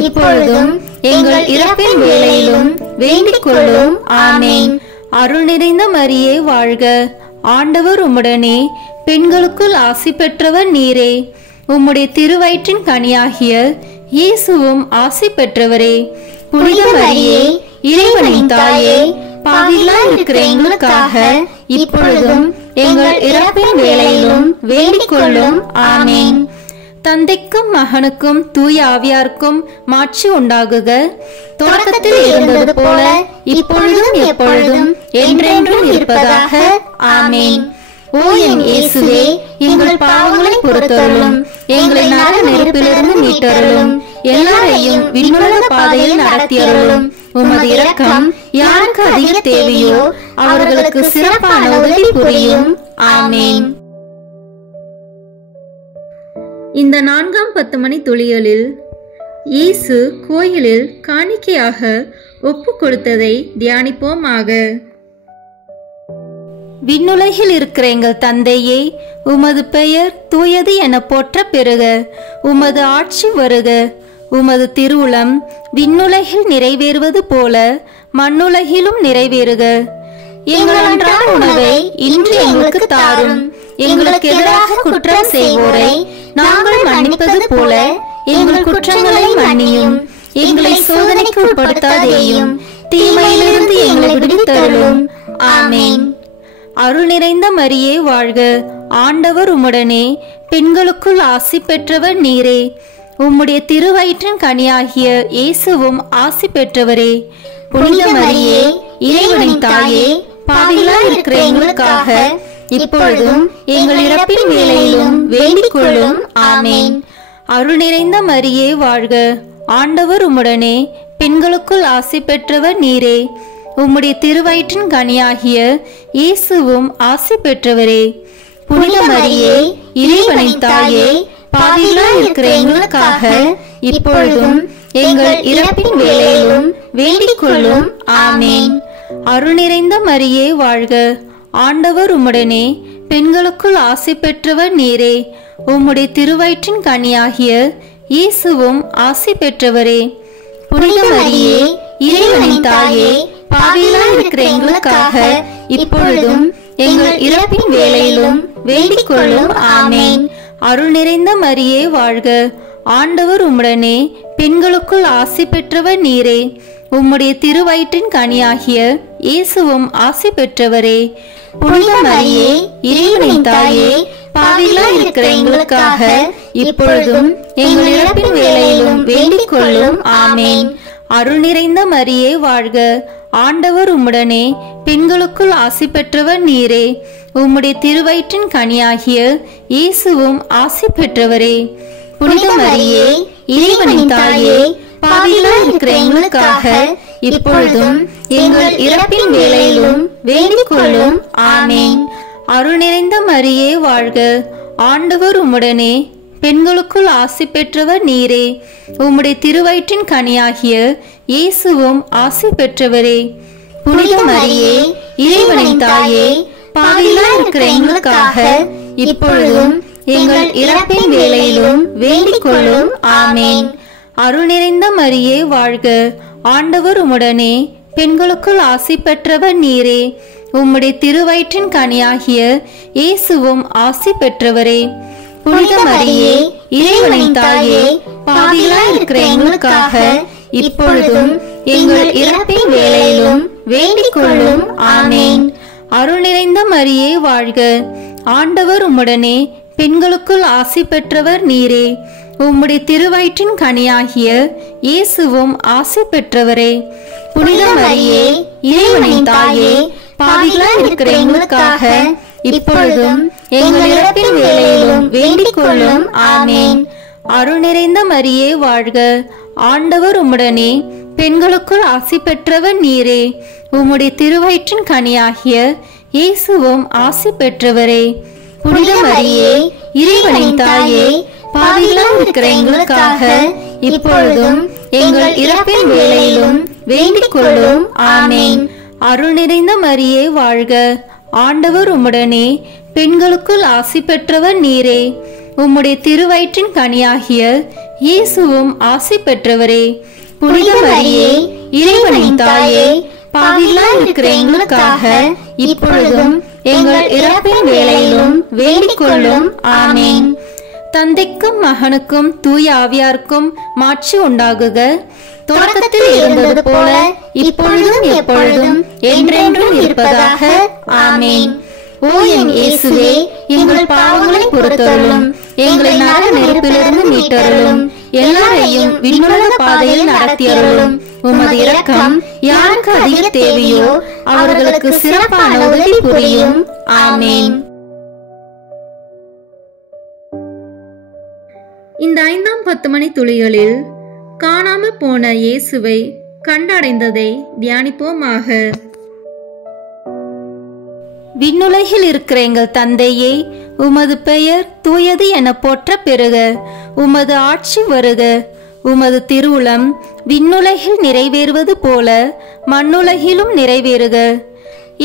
இப்பொழுதும் எங்கள் இறப்பின் வேளையிலும் வேண்டிக் கொள்ளும். ஆமென். அருள் நிறைந்த மரியே வாழ்க, ஆண்டவர் உம்முடனே, பெண்களுக்குள் ஆசி பெற்றவர் நீரே. உம்முடைய திருவயிற்றின் கனியாகிய இயேசுவும் ஆசி பெற்றவரே. புனித மரியே, இறைவனின் தாயே, பாவிகளாய் இருக்கிற எங்களுக்காக இப்பொழுதும் எங்கள் இறப்பின் வேளையிலும் வேண்டிக் கொள்ளும். ஆமேன். தந்தைக்கும் மகனுக்கும் தூய ஆவியாருக்கும் மாட்சி உண்டாகுக. தொடக்கத்தில் இருந்தது போல இப்பொழுதும் எப்பொழுதும் என்றென்றும் இருப்பதாக. ஆமேன். ஓ என் இயேசுவே, எங்கள் பாவங்களை பொறுத்தருளும், எங்களை நரக நெருப்பிலிருந்து மீட்டருளும், எல்லாரையும் விண்ணுலக பாதையில் நடத்தியருளும். உமது இரக்கம் யாருக்கு அதிக தேவையோ அவர்களுக்கு சிறப்பான உதவி புரியும். ஆமேன். இந்த 4ஆம் 10 மணி துளிகளில் இயேசு கோயிலில் காணிக்கையாக ஒப்பு கொடுத்ததை தியானிப்போமாக. விண்ணுலகில் இருக்கிற எங்கள் தந்தையே, உமது பெயர் தூயது என போற்ற பெறுக. உமது ஆட்சி வருக. உமது திருவுளம் விண்ணுலகில் நிறைவேறுவது போல மண்ணுலகிலும் நிறைவேறுக. எங்கள் அன்றாட உணவை இன்று எங்களுக்கு தாரும். எங்களுக்கு எதிராக குற்றம் செய்வோரை நாங்கள் மன்னிப்பது போல எங்கள் குற்றங்களை மன்னியும். எங்களை சோதனைக்கு உட்படுத்தாதேயும், தீமையிலிருந்து எங்களை விடுவித்தருளும். ஆமேன். அருள் நிறைந்த மரியே வாழ்க. ஆண்டவர் உம்முடனே, பெண்களுக்குள் ஆசி பெற்றவர் நீரே. உம்முடைய திருவயிற்றின் கனியாகிய இயேசுவும் ஆசி பெற்றவரே. புனித மரியே, இறைவனின் தாயே, பாவிகளாய் இருக்கிற எங்களுக்காக இப்பொழுதும் எங்கள் இறப்பின் வேளையிலும் வேண்டிக் கொள்ளும். ஆமேன். அருள் நிறைந்த மரியே வாழ்க. ஆண்டவர் உம்முடனே, பெண்களுக்குள் ஆசி பெற்றவர் நீரே. உம்முடைய திருவயிற்றின் கனியாகிய இயேசுவும் ஆசி பெற்றவரே. புனித மரியே, இறைவனின் தாயே, பாவிகளாய் இருக்கிற எங்களுக்காக இப்பொழுதும் எங்கள் இறப்பின் வேளையிலும் வேண்டிக் கொள்ளும். ஆமேன். அருள் நிறைந்த மரியே வாழ்க. ஆண்டவர் உம்முடனே, பெண்களுக்குள் ஆசி பெற்றவர் நீரே. உம்முடைய திருவயிற்றின் கனியாகிய இயேசுவும் ஆசி பெற்றவரே. புனித மரியே, இறைவனின் தாயே, பாவிகளாய் இருக்கிற எங்களுக்காக இப்பொழுதும் எங்கள் இறப்பின் வேளையிலும் வேண்டிக் கொள்ளும். ஆமேன். அருள் நிறைந்த மரியே வாழ்க. ஆண்டவர் உம்முடனே, பெண்களுக்குள் ஆசி பெற்றவர் நீரே. உம்முடைய திருவயிற்றின் கனியாகிய இயேசுவும் ஆசி பெற்றவரே. புனித மரியே, இறைவனின் தாயே, பாவிகளாய் இருக்கிற எங்களுக்காக இப்பொழுதும் எங்கள் இறப்பின் வேளையிலும் வேண்டிக் கொள்ளும். ஆமேன். அருள் நிறைந்த மரியே வாழ்க. ஆண்டவர் உம்முடனே, பெண்களுக்குள் ஆசி பெற்றவர் நீரே. உம்முடைய திருவயிற்றின் கனியாகிய இயேசுவும் ஆசி பெற்றவரே. புனித மரியே, இறைவனின் தாயே, பாவிகளாய் இருக்கிற எங்களுக்காக இப்பொழுதும் எங்கள் இறப்பின் வேளையிலும் வேண்டிக் கொள்ளும். ஆமேன். அருள் நிறைந்த மரியே வாழ்க. ஆண்டவர் உம்முடனே, பெண்களுக்குள் ஆசி பெற்றவர் நீரே. உம்முடைய திருவயிற்றின் கனியாகிய இயேசுவும் ஆசி பெற்றவரே. புனித மரியே, இறைவனின் தாயே, பாவிகளாய் இருக்கிற எங்களுக்காக இப்பொழுதும் எங்கள் இறப்பின் வேளையிலும் வேண்டிக் கொள்ளும். ஆமேன். அருள் நிறைந்த மரியே வாழ்க. ஆண்டவர் உம்முடனே, பெண்களுக்குள் ஆசி பெற்றவர் நீரே. உம்முடைய திருவயிற்றின் கனியாகிய இயேசுவும் ஆசி பெற்றவரே. புனித மரியே, இறைவனின் தாயே, பாவிகளாய் இருக்கிற எங்களுக்காக இப்பொழுதும் எங்கள் இறப்பின் வேளையிலும் வேண்டிக் கொள்ளும். ஆமேன். அருள் நிறைந்த மரியே வாழ்க. ஆண்டவர் உம்முடனே, பெண்களுக்குள் ஆசி பெற்றவர் நீரே. உம்முடைய திருவயிற்றின் கனியாகிய இயேசுவும் ஆசி பெற்றவரே. புனித மரியே, இறைவனின் தாயே, பாவிகளாய் இருக்கிற எங்களுக்காக இப்பொழுதும் எங்கள் இறப்பின் வேளையிலும் வேண்டிக் கொள்ளும். ஆமேன். அருள் நிறைந்த மரியே வாழ்க. ஆண்டவர் உம்முடனே, பெண்களுக்குள் ஆசி பெற்றவர் நீரே. உம்முடைய திருவயிற்றின் கனியாகிய இயேசுவும் ஆசி பெற்றவரே. புனித மரியே, இறைவனின் தாயே, பாவிகளாய் இருக்கிற எங்களுக்காக இப்பொழுதும் எங்கள் இறப்பின் வேளையிலும் வேண்டிக் கொள்ளும். ஆமேன். அருள் நிறைந்த மரியே வாழ்க. ஆண்டவர் உம்முடனே, பெண்களுக்குள் ஆசி பெற்றவர் நீரே. உம்முடைய திருவயிற்றின் கனியாகிய இயேசுவும் ஆசி பெற்றவரே. புனித மரியே, இறைவனின் தாயே, பாவிகளாய் இருக்கிற எங்களுக்காக இப்பொழுதும் எங்கள் இறப்பின் வேளையிலும் வேண்டிக் கொள்ளும். ஆமேன். தந்தைக்கும் மகனுக்கும் தூய ஆவியாருக்கும் மாட்சி உண்டாகுக. தொடக்கத்தில் இருந்தது போல இப்பொழுதும் எப்பொழுதும் என்றென்றும் இருப்பதாக. ஆமேன். ஓ என் இயேசுவே, எங்கள் பாவங்களை பொறுத்தருளும், எங்களை நரக நெருப்பிலிருந்து மீட்டருளும், எல்லாரையும் விண்ணுலக பாதையில் நடத்தியருளும். உமது இரக்கம் யாருக்கு அதிக தேவையோ அவர்களுக்கு சிறப்பான உதவி புரியும். ஆமேன். இந்த 5ஆம் 10 மணி துளிகளில் காணாமல் போன இயேசுவை கண்டடைந்ததை தியானிப்போமாக. விண்ணுலகில் இருக்கிற எங்கள் தந்தையே, உமது பெயர் தூயது என போற்ற பெறுக. உமது ஆட்சி வருக. உமது திருவுளம் விண்ணுலகில் நிறைவேறுவது போல மண்ணுலகிலும் நிறைவேறுக.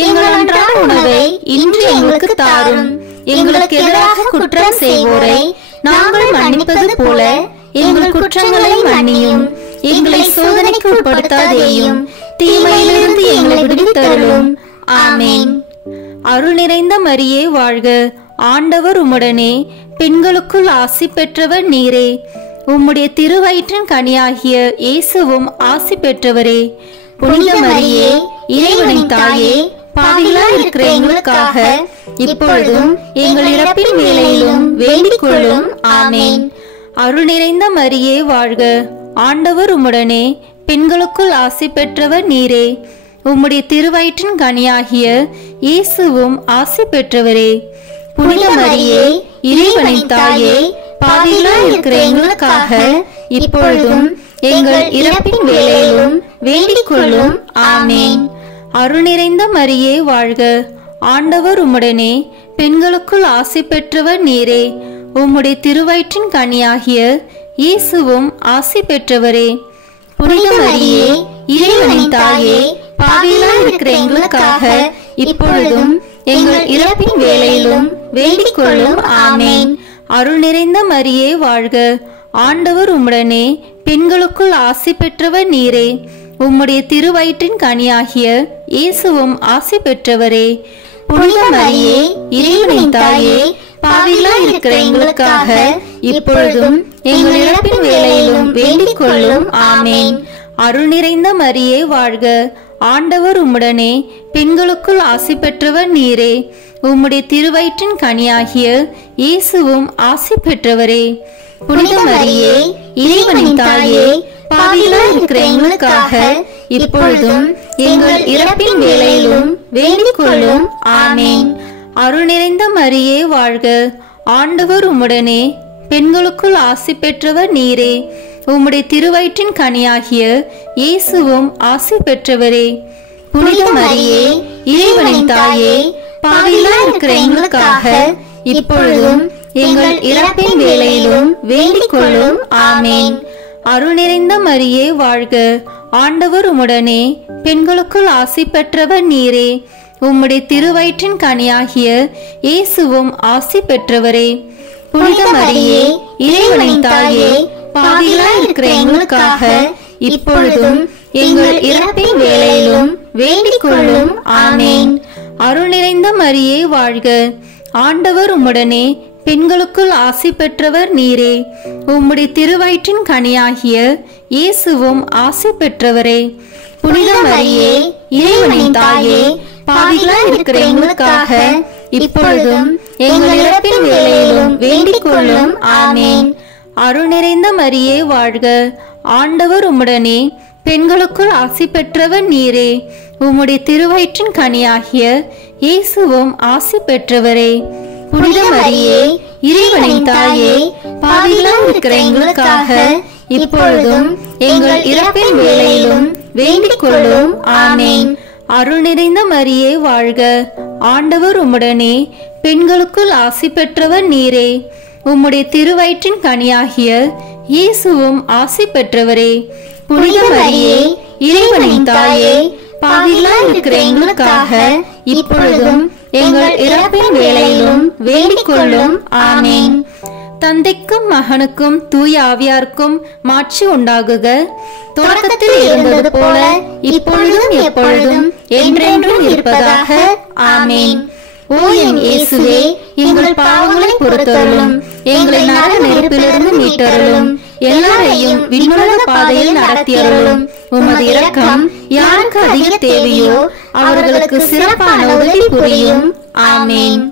எங்கள் அன்றாட உணவை இன்று எங்களுக்கு தாரும். எங்களுக்கு எதிராக குற்றம் செய்வோரை நாங்கள் மன்னிப்பது போல எங்கள் குற்றங்களை மன்னியும். எங்களை சோதனைக்கு உட்படுத்தாதேயும், தீமையிலிருந்து எங்களை விடுவித்தருளும். ஆமேன். அருள் நிறைந்த மரியே வாழ்க. ஆண்டவர் உம்முடனே, பெண்களுக்குள் ஆசி பெற்றவர் நீரே. உம்முடைய திருவயிற்றின் கனியாகிய இயேசுவும் ஆசி பெற்றவரே. புனித மரியே, இறைவனின் தாயே, பாவிகளாய் இருக்கிற எங்களுக்காக இப்பொழுதும் எங்கள் இறப்பின் வேளையிலும் வேண்டிக் கொள்ளும். ஆமேன். அருள் நிறைந்த மரியே வாழ்க. ஆண்டவர் உம்முடனே, பெண்களுக்குள் ஆசி பெற்றவர் நீரே. உம்முடைய திருவயிற்றின் கனியாகிய இயேசுவும் ஆசி பெற்றவரே. புனித மரியே, இறைவனின் தாயே, பாவிகளாய் இருக்கிற எங்களுக்காக இப்பொழுதும் எங்கள் இறப்பின் வேளையிலும் வேண்டிக் கொள்ளும். ஆமேன். அருள் நிறைந்த மரியே வாழ்க. ஆண்டவர் உம்முடனே, பெண்களுக்குள் ஆசி பெற்றவர் நீரே. உம்முடைய திருவயிற்றின் கனியாகிய இயேசுவும் ஆசி பெற்றவரே. புனித மரியே, இறைவனின் தாயே, பாவிகளாய் இருக்கிற எங்களுக்காக இப்பொழுதும் எங்கள் இறப்பின் வேளையிலும் வேண்டிக் கொள்ளும். ஆமேன். அருள் நிறைந்த மரியே வாழ்க. ஆண்டவர் உம்முடனே, பெண்களுக்குள் ஆசி பெற்றவர் நீரே. உம்முடைய திருவயிற்றின் கனியாகிய இயேசுவும் ஆசி பெற்றவரே. புனித மரியே, இறைவனின் தாயே, பாவிகளாய் இருக்கிற எங்களுக்காக இப்பொழுதும் எங்கள் இறப்பின் வேளையிலும் வேண்டிக் கொள்ளும். ஆமேன். அருள் நிறைந்த மரியே வாழ்க. ஆண்டவர் உம்முடனே, பெண்களுக்குள் ஆசி பெற்றவர் நீரே. உம்முடைய திருவயிற்றின் கனியாகிய இயேசுவும் ஆசி பெற்றவரே. புனித மரியே, இறைவனின் தாயே, பாவிகளாய் இருக்கிற எங்களுக்காக இப்பொழுதும் எங்கள் இறப்பின் வேளையிலும் வேண்டிக் கொள்ளும். ஆமேன். அருள் நிறைந்த மரியே வாழ்க. ஆண்டவர் உம்முடனே, பெண்களுக்குள் ஆசி பெற்றவர் நீரே. உம்முடைய திருவயிற்றின் கனியாகிய இயேசுவும் ஆசி பெற்றவரே. புனித மரியே, இறைவனின் தாயே, பாவிகளாய் இருக்கிற எங்களுக்காக இப்பொழுதும் எங்கள் இறப்பின் வேளையிலும் வேண்டிக் கொள்ளும். ஆமேன். அருள் நிறைந்த மரியே வாழ்க. ஆண்டவர் உம்முடனே, பெண்களுக்குள் ஆசி பெற்றவர் நீரே. உம்முடைய திருவயிற்றின் கனியாகிய இயேசுவும் ஆசி பெற்றவரே. புனித மரியே, இறைவனின் தாயே, பாவிகளாய் இருக்கிற எங்களுக்காக இப்பொழுதும் எங்கள் இறப்பின் வேளையிலும் வேண்டிக் கொள்ளும். ஆமேன். அருள் நிறைந்த மரியே வாழ்க. ஆண்டவர் உம்முடனே, பெண்களுக்குள் ஆசி பெற்றவர் நீரே. உம்முடைய திருவயிற்றின் கனியாகிய இயேசுவும் ஆசி பெற்றவரே. புனித மரியே, இறைவனின் தாயே, பாவிகளாய் இருக்கிற எங்களுக்காக இப்பொழுதும் எங்கள் இறப்பின் வேளையிலும் வேண்டிக் கொள்ளும். ஆமேன். அருள் நிறைந்த மரியே வாழ்க. ஆண்டவர் உம்முடனே, பெண்களுக்குள் ஆசி பெற்றவர் நீரே. உம்முடைய திருவயிற்றின் கனியாகிய இயேசுவும் ஆசி பெற்றவரே. புனித மரியே, இறைவனின் தாயே, பாவிகளாய் இருக்கிற எங்களுக்காக இப்பொழுதும் எங்கள் இறப்பின் வேளையிலும் வேண்டிக் கொள்ளும். ஆமேன். அருள் நிறைந்த மரியே வாழ்க. ஆண்டவர் உம்முடனே, பெண்களுக்குள் ஆசி பெற்றவர் நீரே. உம்முடைய திருவயிற்றின் கனியாகிய இயேசுவும் ஆசி பெற்றவரே. புனித மரியே, இறைவனின் தாயே, பாவிகளாய் இருக்கிற எங்களுக்காக இப்பொழுதும் எங்கள் இறப்பின் வேளையிலும் வேண்டிக் கொள்ளும். ஆமேன். தந்தைக்கும் மகனுக்கும் தூய ஆவியாருக்கும் மாட்சி உண்டாகுக. தொடக்கத்தில் இருந்தது போல இப்பொழுதும் எப்பொழுதும் என்றென்றும் இருப்பதாக. ஆமேன். ஓ என் இயேசுவே, எங்கள் பாவங்களை பொறுத்தருளும், எங்களை நரக நெருப்பிலிருந்து மீட்டருளும். எல்லாரையும் விண்ணுலக பாதையில் நடத்தியருளும். உமது இரக்கம் யாருக்கு அதிக தேவையோ அவர்களுக்கு சிறப்பான உதவி புரியும். ஆமேன்.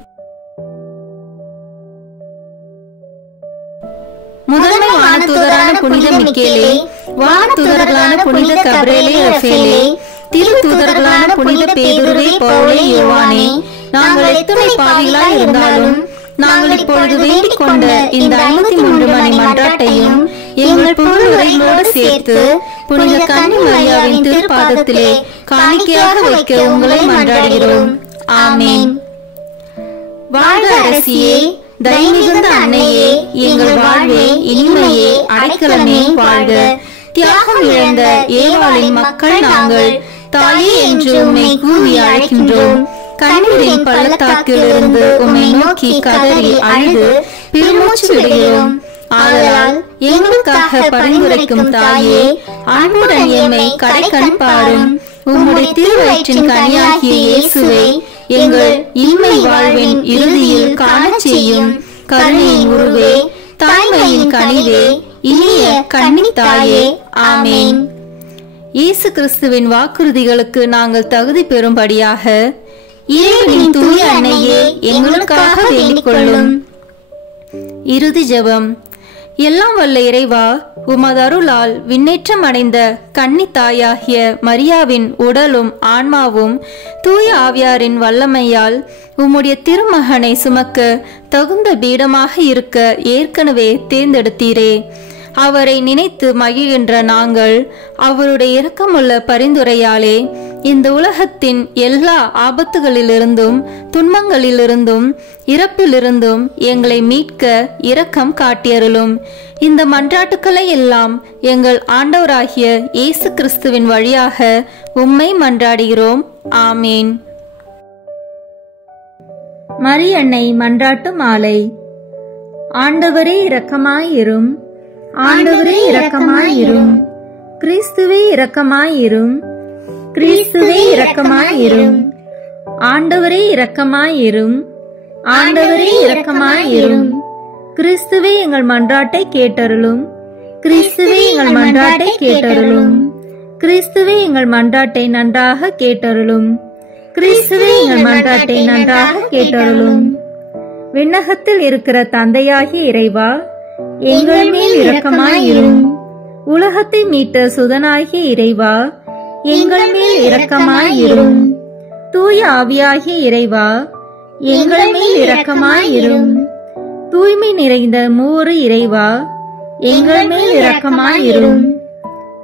முதன்மை வானதூதரான புனித மிக்கேலே, வானதூதர்களான புனித கபிரேலே, ரஃபேலே, திரு தூதர்களான புனித பேதுருவே, பவுலே, யோவானே, நாங்கள் எத்தனை பாவிகளாய் இருந்தாலும் நாங்கள் இப்பொழுது வேண்டிக் கொண்ட இந்த 53 மணி மன்றாட்டையும் எங்கள் புகழ் உரைகளோடு சேர்த்து புனித கன்னி மரியாவின் திருப்பாதத்திலே காணிக்கையாக வைக்க உங்களை மன்றாடுகிறோம். ஆமேன். வாழ்க அரசியே, தயமிகுந்த அன்னையே, எங்கள் வாழ்வே, இனிமையே, அடைக்கலமே, வாழ்க. தியாகம் இழந்த ஏவாளின் மக்கள் நாங்கள், தாயே என்று உம்மை கூவி அழைக்கின்றோம். கண்ணீரின் பள்ளத்தாக்கில் இருந்து உம்மை நோக்கி கதறி அழுது பெருமூச்சு விடுகிறோம். ஆதலால் எங்களுக்காக பரிந்துரைக்கும் தாயே, அன்புடன் எம்மை கடைக்கண் பாரும். உம்முடைய திருவயிற்றின் கனியாகிய இயேசுவை எங்கள் இன்மை வாழ்வின் இறுதியில் காணச் செய்யும். கருணையின் உருவே, தாய்மையின் கனிவே, இனிய கன்னி தாயே. ஆமேன். இயேசு கிறிஸ்துவின் வாக்குறுதிகளுக்கு நாங்கள் தகுதி பெறும்படியாக இறைவனின் தூய அன்னையே எங்களுக்காக வேண்டிக் கொள்ளும். இறுதி ஜெபம். எல்லாம் வல்ல இறைவா, உமது அருளால் விண்ணேற்றம் அடைந்த கன்னி தாயாகிய மரியாவின் உடலும் ஆன்மாவும் தூய ஆவியாரின் வல்லமையால் உம்முடைய திருமகனை சுமக்க தகுந்த பீடமாக இருக்க ஏற்கனவே தேர்ந்தெடுத்தீரே. அவரை நினைத்து மகிழ்கின்ற நாங்கள் அவருடைய இரக்கமுள்ள பரிந்துரையாலே இந்த உலகத்தின் எல்லா ஆபத்துகளிலிருந்தும் துன்பங்களிலிருந்தும் இறப்பிலிருந்தும் எங்களை மீட்க இரக்கம் காட்டியருளும். இந்த மன்றாட்டுக்களை எல்லாம் எங்கள் ஆண்டவராகிய இயேசு கிறிஸ்துவின் வழியாக உம்மை மன்றாடுகிறோம். ஆமேன். மரியன்னை மன்றாட்டு மாலை. ஆண்டவரே இரக்கமாயிரும். ஆண்டவரே இரக்கமாயிரும். கிறிஸ்துவே இரக்கமாயிரும். கிறிஸ்துவே இரக்கமாயிரும். ஆண்டவரே இரக்கமாயிரும். ஆண்டவரே இரக்கமாயிரும். கிறிஸ்துவே எங்கள் மன்றாட்டை கேட்டருளும். கிறிஸ்துவே எங்கள் மன்றாட்டை கேட்டருளும். கிறிஸ்துவே எங்கள் மன்றாட்டை நன்றாக கேட்டருளும். கிறிஸ்துவே எங்கள் மன்றாட்டை நன்றாக கேட்டருளும். விண்ணகத்தில் இருக்கிற தந்தையாகிய இறைவா, எங்கள் மேல் இரக்கமாயிரும். உலகத்தை மீட்ட சுதனாகிய இறைவா, எங்கள் மேல் இரக்கமாயிரும். தூய ஆவியாகிய இறைவா, எங்கள் மேல் இரக்கமாயிரும். தூய்மை நிறைந்த மூவரு இறைவா, எங்கள் மேல் இரக்கமாயிரும்.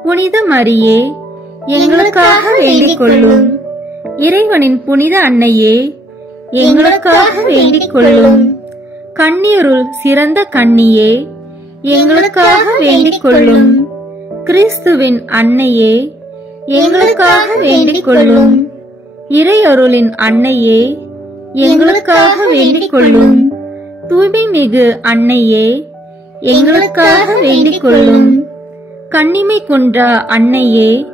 புனித மரியே, எங்களுக்காக வேண்டிக் கொள்ளும். இறைவனின் புனித அன்னையே, எங்களுக்காக வேண்டிக் கொள்ளும். கன்னியருள் சிறந்த கன்னியே, எங்களுக்காக வேண்டிக் கொள்ளும். கிறிஸ்துவின் அன்னையே, எங்களுக்காக வேண்டிக் கொள்ளும். இறையருளின் அன்னையே, எங்களுக்காக வேண்டிக் கொள்ளும். தூய்மை மிகு அன்னையே, எங்களுக்காக வேண்டிக் கொள்ளும். கன்னிமை குன்றா அன்னையே,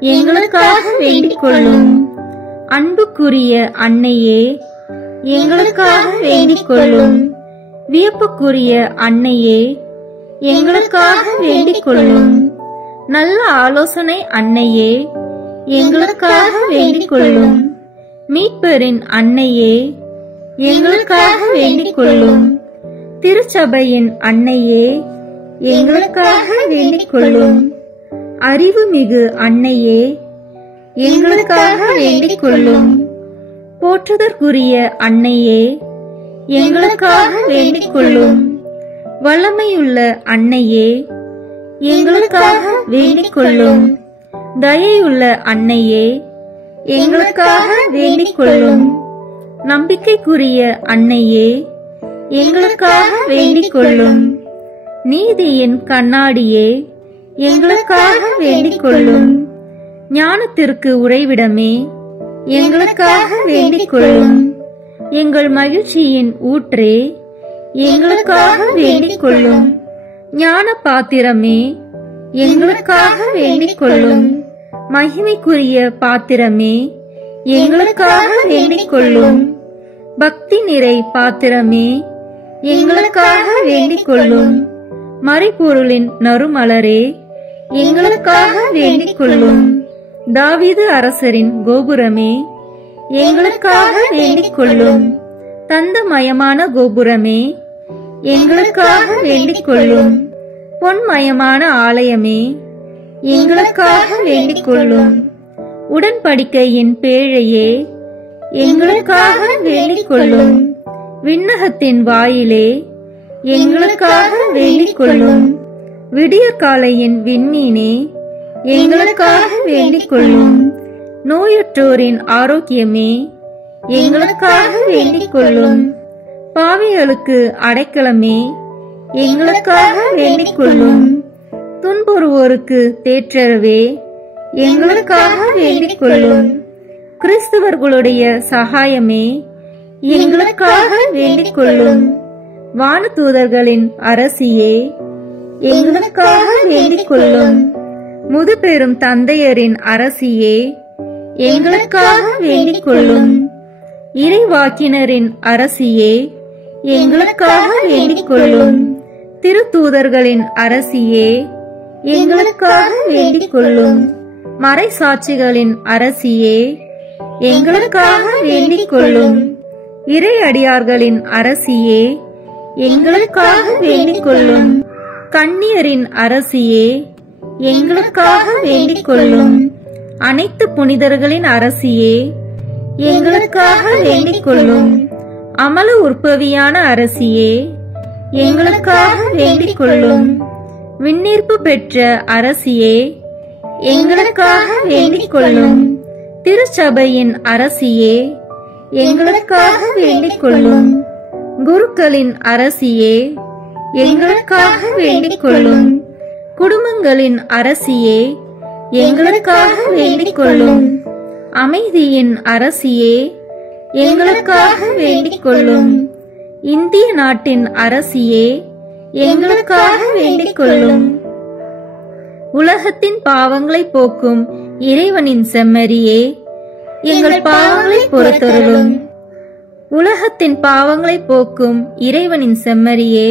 எங்களுக்காக வேண்டிக் கொள்ளும். அன்புக்குரிய அன்னையே, எங்களுக்காக வேண்டிக் கொள்ளும். வியப்புக்குரிய அன்னையே, எங்களுக்காக வேண்டிக் கொள்ளும். நல்ல ஆலோசனை அன்னையே, எங்களுக்காக வேண்டிக் கொள்ளும். மீட்பரின் அன்னையே, எங்களுக்காக வேண்டிக் கொள்ளும். திருச்சபையின் அன்னையே, எங்களுக்காக வேண்டிக் கொள்ளும். அறிவுமிகு அன்னையே, எங்களுக்காக வேண்டிக் கொள்ளும். போற்றுதற்குரிய அன்னையே, எங்களுக்காக வேண்டிக் கொள்ளும். வல்லமையுள்ள அன்னையே, எங்களுக்காக வேண்டிக் கொள்ளும். தயையுள்ள அன்னையே, எங்களுக்காக வேண்டிக் கொள்ளும். நம்பிக்கைக்குரிய அன்னையே, எங்களுக்காக வேண்டிக் கொள்ளும். நீதியின் கண்ணாடியே, எங்களுக்காக வேண்டிக் கொள்ளும். ஞானத்திற்கு உறைவிடமே, எங்களுக்காக வேண்டிக் கொள்ளும். எங்கள் மகிழ்ச்சியின் ஊற்றே, எங்களுக்காக வேண்டிக் கொள்ளும். ஞான பாத்திரமே, எங்களுக்காக வேண்டிக் கொள்ளும். மகிமைக்குரிய பாத்திரமே, எங்களுக்காக வேண்டிக் கொள்ளும். பக்தி நிறை பாத்திரமே, எங்களுக்காக வேண்டிக் கொள்ளும். மறைபொருளின் நறுமலரே, எங்களுக்காக வேண்டிக் கொள்ளும். தாவீது அரசரின் கோபுரமே, எங்களுக்காக வேண்டிக் கொள்ளும். தந்தமயமான கோபுரமே, எங்களுக்காக வேண்டிக் கொள்ளும். பொன்மயமான ஆலயமே, எங்களுக்காக வேண்டிக் கொள்ளும். உடன்படிக்கையின் பேழையே, எங்களுக்காக வேண்டிக் கொள்ளும். விண்ணகத்தின் வாயிலே, எங்களுக்காக வேண்டிக் கொள்ளும். விடியற்காலையின் விண்மீனே, எங்களுக்காக வேண்டிக் கொள்ளும். நோயுற்றோரின் ஆரோக்கியமே, எங்களுக்காக வேண்டிக் கொள்ளும். பாவிகளுக்கு அடைக்கலமே, எங்களுக்காக வேண்டிக் கொள்ளும். துன்புறுவோருக்கு தேற்றரவே, எங்களுக்காக வேண்டிக் கொள்ளும். கிறிஸ்தவர்களுடைய சகாயமே, எங்களுக்காக வேண்டிக் கொள்ளும். வானதூதர்களின் அரசியே, எங்களுக்காக வேண்டிக் கொள்ளும். முதுபெரும் தந்தையரின் அரசியே, எங்களுக்காக வேண்டிக் கொள்ளும். இறைவாக்கினரின் அரசியே, எங்களுக்காக வேண்டிக் கொள்ளும். திருத்தூதர்களின் அரசியே, எங்களுக்காக வேண்டிக் கொள்ளும். மறைசாட்சிகளின் அரசியே, எங்களுக்காக வேண்டிக் கொள்ளும். இறையடியார்களின் அரசியே, எங்களுக்காக வேண்டிக் கொள்ளும். கன்னியரின் அரசியே, எங்களுக்காக வேண்டிக் கொள்ளும். அனைத்து புனிதர்களின் அரசியே, எங்களுக்காக வேண்டிக் கொள்ளும். அமல உற்பவியான அரசியே, எங்களுக்காக வேண்டிக் கொள்ளும். விண்ணீர்ப்பு பெற்ற அரசியே, எங்களுக்காக வேண்டிக் கொள்ளும். திருச்சபையின் அரசியே, எங்களுக்காக வேண்டிக் கொள்ளும். குருக்களின் அரசியே, எங்களுக்காக வேண்டிக் கொள்ளும். குடும்பங்களின் அரசியே, எங்களுக்காக வேண்டிக் கொள்ளும். அமைதியின் அரசியே, எங்களுக்காக வேண்டிக் கொள்ளும். இந்திய நாட்டின் அரசியே, எங்களுக்காக வேண்டிக் கொள்ளும். உலகத்தின் பாவங்களை போக்கும் இறைவனின் செம்மறியே, எங்கள் பாவங்களை பொறுத்தருளும். உலகத்தின் பாவங்களை போக்கும் இறைவனின் செம்மறியே,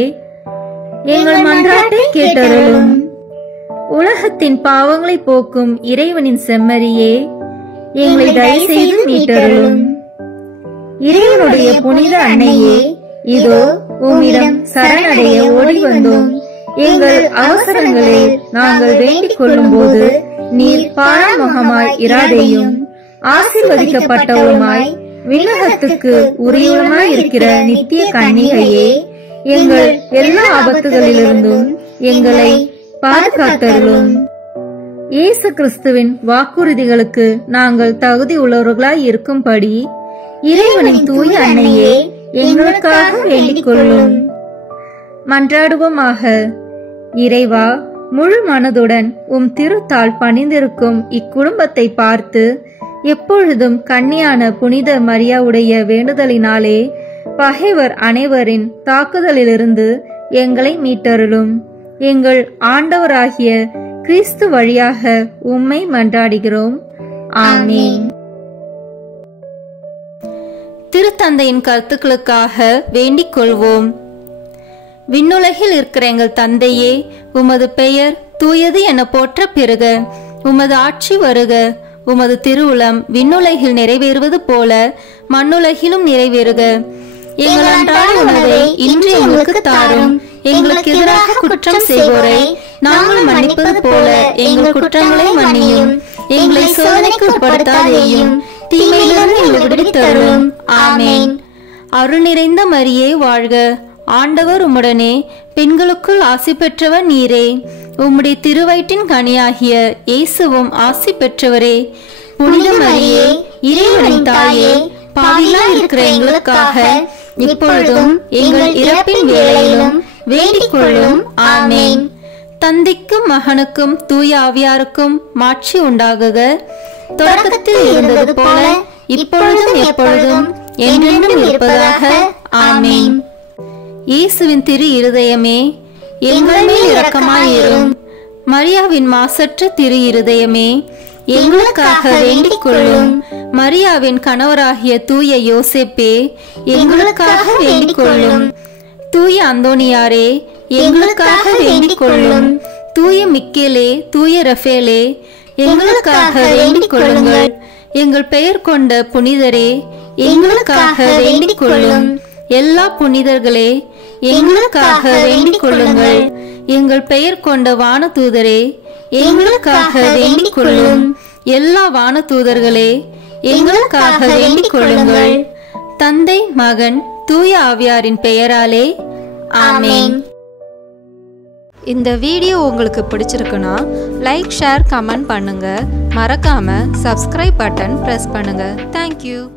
எங்கள் மன்றாட்டை கேட்டருளும். உலகத்தின் பாவங்களை போக்கும் இறைவனின் செம்மறியே, எங்களை தயவு செய்து மீட்டருளும். இறைவனுடைய புனித அன்னையே, இதோ உம்மிடம் சரணடைய ஓடி வந்தோம். எங்கள் அவசரங்களில் நாங்கள் வேண்டிக் கொள்ளும் போது நீர் பாராமுகமாய் இராதேயும். ஆசீர்வதிக்கப்பட்டவருமாய் விண்ணகத்துக்கு உரியவருமாய் இருக்கிற நித்திய கன்னிகையே, எங்கள் எல்லா ஆபத்துகளிலிருந்தும் எங்களை பாதுகாத்தருளும். இயேசு கிறிஸ்துவின் வாக்குறுதிகளுக்கு நாங்கள் தகுதி உள்ளவர்களாய் இருக்கும்படி இறைவனின் தூய அன்னையே, எங்களுக்காக வேண்டிக் கொள்ளும். மன்றாடுவோமாக. இறைவா, முழு மனதுடன் உம் திருத்தால் பணிந்திருக்கும் இக்குடும்பத்தை பார்த்து எப்பொழுதும் கன்னியான புனித மரியாவுடைய வேண்டுதலினாலே பகைவர் அனைவரின் தாக்குதலிலிருந்து எங்களை மீட்டருளும். எங்கள் ஆண்டவராகிய கிறிஸ்து வழியாக உம்மை மன்றாடுகிறோம். ஆமென். திருத்தந்தையின் கருத்துக்களுக்காக வேண்டிக் கொள்வோம். விண்ணுலகில் இருக்கிற எங்கள் தந்தையே, உமது பெயர் தூயது என போற்ற பெறுக. உமது ஆட்சி வருக. உமது திருவுளம் விண்ணுலகில் நிறைவேறுவது போல மண்ணுலகிலும் நிறைவேறுக. எங்கள் அன்றாட உணவை இன்று எங்களுக்கு தாரும். எங்களுக்கு எதிராக குற்றம் செய்வோரை நாங்கள் மன்னிப்பது போல எங்கள் குற்றங்களை மன்னியும். எங்களை சோதனைக்கு உட்படுத்தாதேயும், தீமையிலிருந்து எங்களை விடுவித்தருளும். ஆமென். அருள் நிறைந்த மரியே வாழ்க. ஆண்டவர் உம்முடனே, பெண்களுக்குள் ஆசி பெற்றவர் நீரே. உம்முடைய திருவயிற்றின் கனியாகிய இயேசுவும் ஆசி பெற்றவரே. புனித மரியே, இறைவனின் தாயே, பாவிகளாய் இருக்கிற எங்களுக்காக இப்பொழுதும் எங்கள் இறப்பின் வேளையிலும் வேண்டிக் கொள்ளும். ஆமென். தந்தைக்கும் மகனுக்கும் தூய ஆவியாருக்கும் மாட்சி உண்டாகுக. தொடக்கத்தில் இருந்தது போல இப்பொழுதும் எப்பொழுதும் என்றென்றும் இருப்பதாக. ஆமென். இயேசுவின் திரு இருதயமே, எங்கள் மேல் இரக்கமாயிரும். மரியாவின் மாசற்ற திரு இருதயமே, எங்களுக்காக வேண்டிக் கொள்ளும். மரியாவின் கணவராகிய தூய யோசேப்பே, எங்களுக்காக வேண்டிக் கொள்ளும். தூய அந்தோனியாரே எங்களுக்காக வேண்டிக் கொள்ளும். தூய மிக்கேலே, தூய ரஃபேலே எங்களுக்காக வேண்டிக் கொள்ளுங்கள். எங்கள் பெயர் கொண்ட புனிதரே எங்களுக்காக வேண்டிக் கொள்ளும். எல்லா புனிதர்களே எங்களுக்காக வேண்டிக் கொள்ளுங்கள். எங்கள் பெயர் கொண்ட வானதூதரே எங்களுக்காக வேண்டிக் கொள்ளும். எல்லா வானதூதர்களே எங்களுக்காக வேண்டிக் கொள்ளுங்கள். தந்தை, மகன், தூய ஆவியாரின் பெயராலே ஆமென். இந்த வீடியோ உங்களுக்கு பிடிச்சிருக்குன்னா லைக், ஷேர், கமெண்ட் பண்ணுங்க. மறக்காம சப்ஸ்கிரைப் பட்டன் பிரஸ் பண்ணுங்க. தேங்க்யூ.